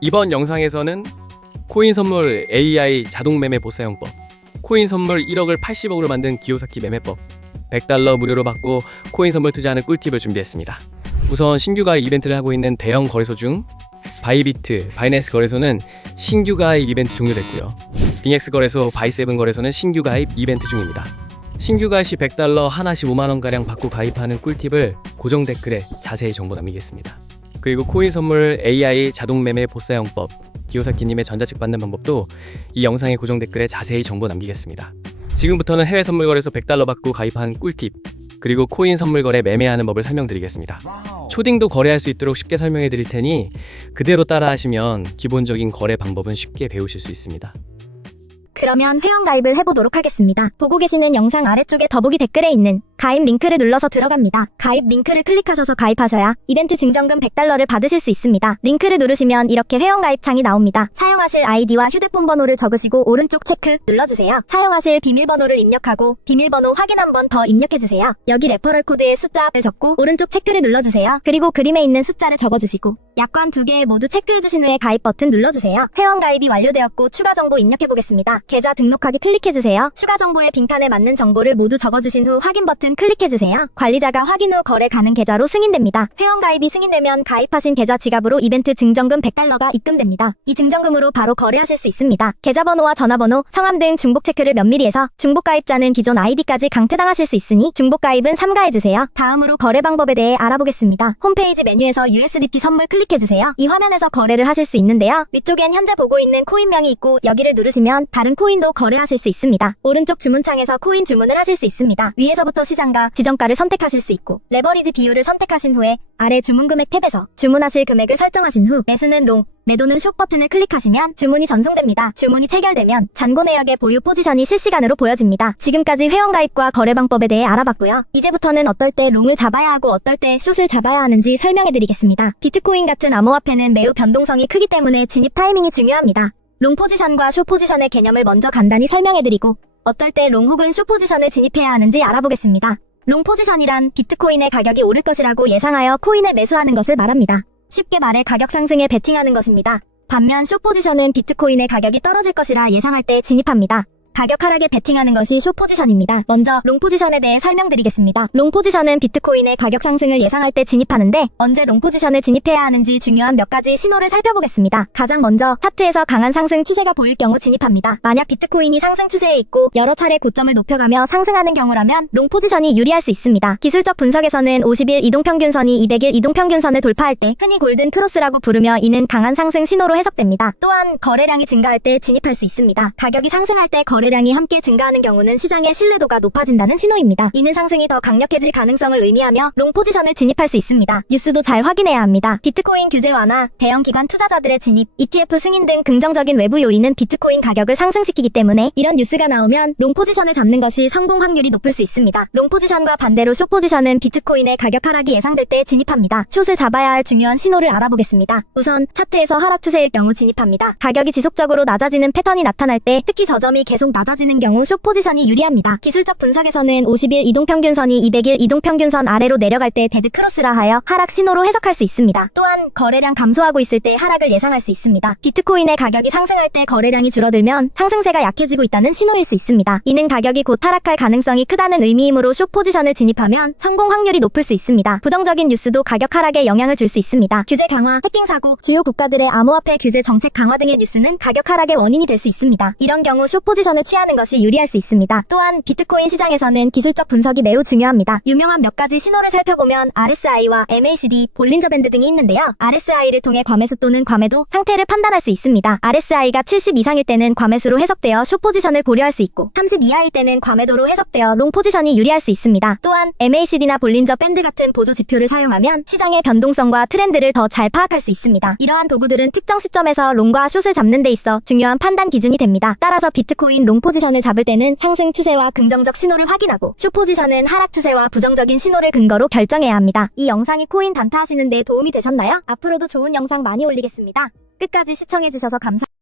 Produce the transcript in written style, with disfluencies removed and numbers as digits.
이번 영상에서는 코인 선물 AI 자동 매매 보사용법, 코인 선물 1억을 80억으로 만든 기요사키 매매법, 100달러 무료로 받고 코인 선물 투자하는 꿀팁을 준비했습니다. 우선 신규 가입 이벤트를 하고 있는 대형 거래소 중 바이비트, 바이낸스 거래소는 신규 가입 이벤트 종료됐고요. 빙엑스 거래소, 바이세븐 거래소는 신규 가입 이벤트 중입니다. 신규 가입 시 100달러 하나씩 5만원가량 받고 가입하는 꿀팁을 고정 댓글에 자세히 정보 남기겠습니다. 그리고 코인 선물 AI 자동 매매 보사용법, 기요사키님의 전자책 받는 방법도 이 영상의 고정 댓글에 자세히 정보 남기겠습니다. 지금부터는 해외 선물 거래소 100달러 받고 가입한 꿀팁, 그리고 코인 선물 거래 매매하는 법을 설명드리겠습니다. 초딩도 거래할 수 있도록 쉽게 설명해 드릴 테니 그대로 따라 하시면 기본적인 거래 방법은 쉽게 배우실 수 있습니다. 그러면 회원가입을 해보도록 하겠습니다. 보고 계시는 영상 아래쪽에 더보기 댓글에 있는 가입 링크를 눌러서 들어갑니다. 가입 링크를 클릭하셔서 가입하셔야 이벤트 증정금 100달러를 받으실 수 있습니다. 링크를 누르시면 이렇게 회원가입창이 나옵니다. 사용하실 아이디와 휴대폰 번호를 적으시고 오른쪽 체크 눌러주세요. 사용하실 비밀번호를 입력하고 비밀번호 확인 한 번 더 입력해주세요. 여기 레퍼럴 코드에 숫자를 적고 오른쪽 체크를 눌러주세요. 그리고 그림에 있는 숫자를 적어주시고 약관 2개 모두 체크해주신 후에 가입 버튼 눌러주세요. 회원가입이 완료되었고 추가 정보 입력해보겠습니다. 계좌 등록하기 클릭해주세요. 추가 정보의 빈칸에 맞는 정보를 모두 적어주신 후 확인 버튼 클릭해주세요. 관리자가 확인 후 거래 가능 계좌로 승인됩니다. 회원가입이 승인되면 가입하신 계좌 지갑으로 이벤트 증정금 100달러가 입금됩니다. 이 증정금으로 바로 거래하실 수 있습니다. 계좌번호와 전화번호, 성함 등 중복 체크를 면밀히 해서 중복가입자는 기존 아이디까지 강퇴당하실 수 있으니 중복가입은 삼가해주세요. 다음으로 거래 방법에 대해 알아보겠습니다. 홈페이지 메뉴에서 USDT 선물 클릭해주세요. 이 화면에서 거래를 하실 수 있는데요. 위쪽엔 현재 보고 있는 코인명이 있고 여기를 누르시면 다른 코인도 거래하실 수 있습니다. 오른쪽 주문창에서 코인 주문을 하실 수 있습니다. 위에서부터 시장가, 지정가를 선택하실 수 있고 레버리지 비율을 선택하신 후에 아래 주문금액 탭에서 주문하실 금액을 설정하신 후 매수는 롱, 매도는 숏 버튼을 클릭하시면 주문이 전송됩니다. 주문이 체결되면 잔고 내역의 보유 포지션이 실시간으로 보여집니다. 지금까지 회원가입과 거래 방법에 대해 알아봤고요. 이제부터는 어떨 때 롱을 잡아야 하고 어떨 때 숏을 잡아야 하는지 설명해드리겠습니다. 비트코인 같은 암호화폐는 매우 변동성이 크기 때문에 진입 타이밍이 중요합니다. 롱 포지션과 숏 포지션의 개념을 먼저 간단히 설명해드리고 어떨 때 롱 혹은 숏 포지션을 진입해야 하는지 알아보겠습니다. 롱 포지션이란 비트코인의 가격이 오를 것이라고 예상하여 코인을 매수하는 것을 말합니다. 쉽게 말해 가격 상승에 베팅하는 것입니다. 반면 숏 포지션은 비트코인의 가격이 떨어질 것이라 예상할 때 진입합니다. 가격 하락에 베팅하는 것이 숏 포지션입니다. 먼저 롱 포지션에 대해 설명드리겠습니다. 롱 포지션은 비트코인의 가격 상승을 예상할 때 진입하는데 언제 롱 포지션을 진입해야 하는지 중요한 몇 가지 신호를 살펴보겠습니다. 가장 먼저 차트에서 강한 상승 추세가 보일 경우 진입합니다. 만약 비트코인이 상승 추세에 있고 여러 차례 고점을 높여가며 상승하는 경우라면 롱 포지션이 유리할 수 있습니다. 기술적 분석에서는 50일 이동평균선이 200일 이동평균선을 돌파할 때 흔히 골든 크로스라고 부르며 이는 강한 상승 신호로 해석됩니다. 또한 거래량이 증가할 때 진입할 수 있습니다. 가격이 상승할 때 거래량이 함께 증가하는 경우는 시장의 신뢰도가 높아진다는 신호입니다. 이는 상승이 더 강력해질 가능성을 의미하며 롱 포지션을 진입할 수 있습니다. 뉴스도 잘 확인해야 합니다. 비트코인 규제 완화, 대형 기관 투자자들의 진입, ETF 승인 등 긍정적인 외부 요인은 비트코인 가격을 상승시키기 때문에 이런 뉴스가 나오면 롱 포지션을 잡는 것이 성공 확률이 높을 수 있습니다. 롱 포지션과 반대로 숏 포지션은 비트코인의 가격 하락이 예상될 때 진입합니다. 숏을 잡아야 할 중요한 신호를 알아보겠습니다. 우선 차트에서 하락 추세일 경우 진입합니다. 가격이 지속적으로 낮아지는 패턴이 나타날 때 특히 저점이 계속 낮아지는 경우 숏 포지션이 유리합니다. 기술적 분석에서는 50일 이동평균선이 200일 이동평균선 아래로 내려갈 때 데드 크로스라 하여 하락 신호로 해석할 수 있습니다. 또한 거래량 감소하고 있을 때 하락을 예상할 수 있습니다. 비트코인의 가격이 상승할 때 거래량이 줄어들면 상승세가 약해지고 있다는 신호일 수 있습니다. 이는 가격이 곧 하락할 가능성이 크다는 의미이므로 숏 포지션을 진입하면 성공 확률이 높을 수 있습니다. 부정적인 뉴스도 가격 하락에 영향을 줄 수 있습니다. 규제 강화, 해킹 사고, 주요 국가들의 암호화폐 규제 정책 강화 등의 뉴스는 가격 하락의 원인이 될 수 있습니다. 이런 경우 숏 포지션을 취하는 것이 유리할 수 있습니다. 또한 비트코인 시장에서는 기술적 분석이 매우 중요합니다. 유명한 몇 가지 신호를 살펴보면 RSI와 MACD, 볼린저 밴드 등이 있는데요. RSI를 통해 과매수 또는 과매도 상태를 판단할 수 있습니다. RSI가 70 이상일 때는 과매수로 해석되어 숏 포지션을 고려할 수 있고 30 이하일 때는 과매도로 해석되어 롱 포지션이 유리할 수 있습니다. 또한 MACD나 볼린저 밴드 같은 보조 지표를 사용하면 시장의 변동성과 트렌드를 더 잘 파악할 수 있습니다. 이러한 도구들은 특정 시점에서 롱과 숏을 잡는 데 있어 중요한 판단 기준이 됩니다. 따라서 비트코인 롱 포지션을 잡을 때는 상승 추세와 긍정적 신호를 확인하고 숏 포지션은 하락 추세와 부정적인 신호를 근거로 결정해야 합니다. 이 영상이 코인 단타하시는 데 도움이 되셨나요? 앞으로도 좋은 영상 많이 올리겠습니다. 끝까지 시청해주셔서 감사합니다.